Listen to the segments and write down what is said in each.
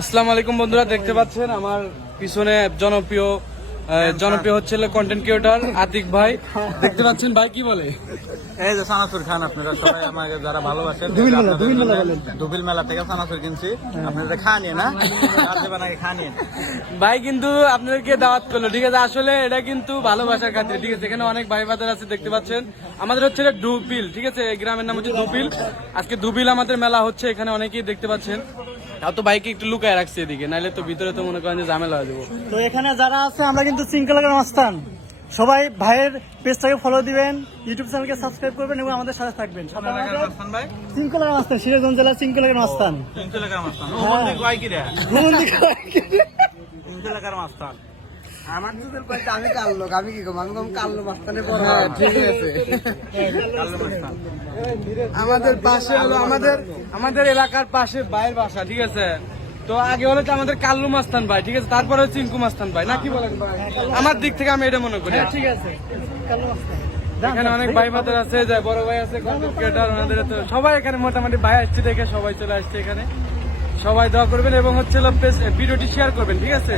আসসালামু আলাইকুম বন্ধুরা দেখতে পাচ্ছেন আমার পিছনে জনপ্রিয় জনপ্রিয় হচ্ছে কন্টেন্ট ক্রিয়েটর আতিক ভাই। দেখতে পাচ্ছেন ভাই কি বলে? এই যে সানাসুর খান আপনারা সবাই আমাকে যারা ভালোবাসেন দুবিল মেলা থেকে সানাসুর কিনছি। আপনারা খা নিয়ে না আগে ভাই কিন্তু আপনাদেরকে দাওয়াত করল ঠিক আছে? আসলে এটা কিন্তু ভালোবাসার খাতিরে ঠিক আছে? এখানে অনেক ভাই বাজার আছে দেখতে পাচ্ছেন? আমাদের হচ্ছে ডুবিল ঠিক আছে? গ্রামের নাম হচ্ছে দুবিল আজকে দুবিল আমাদের মেলা হচ্ছে এখানে অনেকেই দেখতে পাচ্ছেন। তাও তো বাইকে একটু লুকায় রাখছি এদিকে নাহলে তো ভিতরে তো মনে করেন যে ঝামেলা হয়ে যাব। তো এখানে যারা আছে আমরা কিন্তু শৃঙ্খলার মাস্তান সবাই ভাইয়ের পেজটাকে ফলো দিবেন ইউটিউব চ্যানেলকে সাবস্ক্রাইব করবেন এবং আমাদের সাথে থাকবেন। শৃঙ্খলার মাস্তান সিরাজগঞ্জ জেলার শৃঙ্খলার মাস্তান তিনশো টাকার আমার দুধের পাশে আমি কাল লোক আমি কি করব? আমি কম কাল মাস্তানে বড় ঠিক আছে। আমাদের পাশে হলো আমাদের আমাদের এলাকার পাশে ভাইয়ের বাসা ঠিক আছে? তো আগে হলো আমাদের কাল্লু মাস্তান ভাই ঠিক আছে? তারপরে হচ্ছে ইঙ্কু মাস্তান ভাই না কি বলেন ভাই? আমার দিক থেকে আমি এটা মনে করি। হ্যাঁ, ঠিক আছে। মাস্তান এখানে অনেক ভাই বাদের আছে যে বড় ভাই আছে কন্টেন্ট ওনাদের তো সবাই এখানে মোটামুটি ভাই আসছে দেখে সবাই চলে আসছে এখানে। সবাই দোয়া করবেন এবং হচ্ছে ভিডিওটি শেয়ার করবেন ঠিক আছে?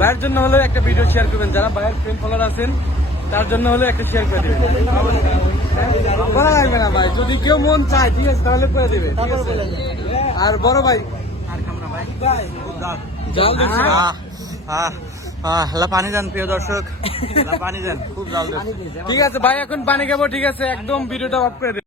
ভাইয়ের জন্য হলো একটা ভিডিও শেয়ার করবেন। যারা ভাইয়ের ফ্রেন্ড ফলোয়ার আছেন তার জন্য হলো একটা শেয়ার করে দেবেন। করা লাগবে না ভাই যদি কেউ মন চায় ঠিক আছে তাহলে করে দেবে। আর বড় ভাই? লা পানি দেন প্রিয় দর্শক। পানি খুব ঠিক আছে ভাই এখন পানি খাব ঠিক আছে? একদম ভিডিওটা অফ করে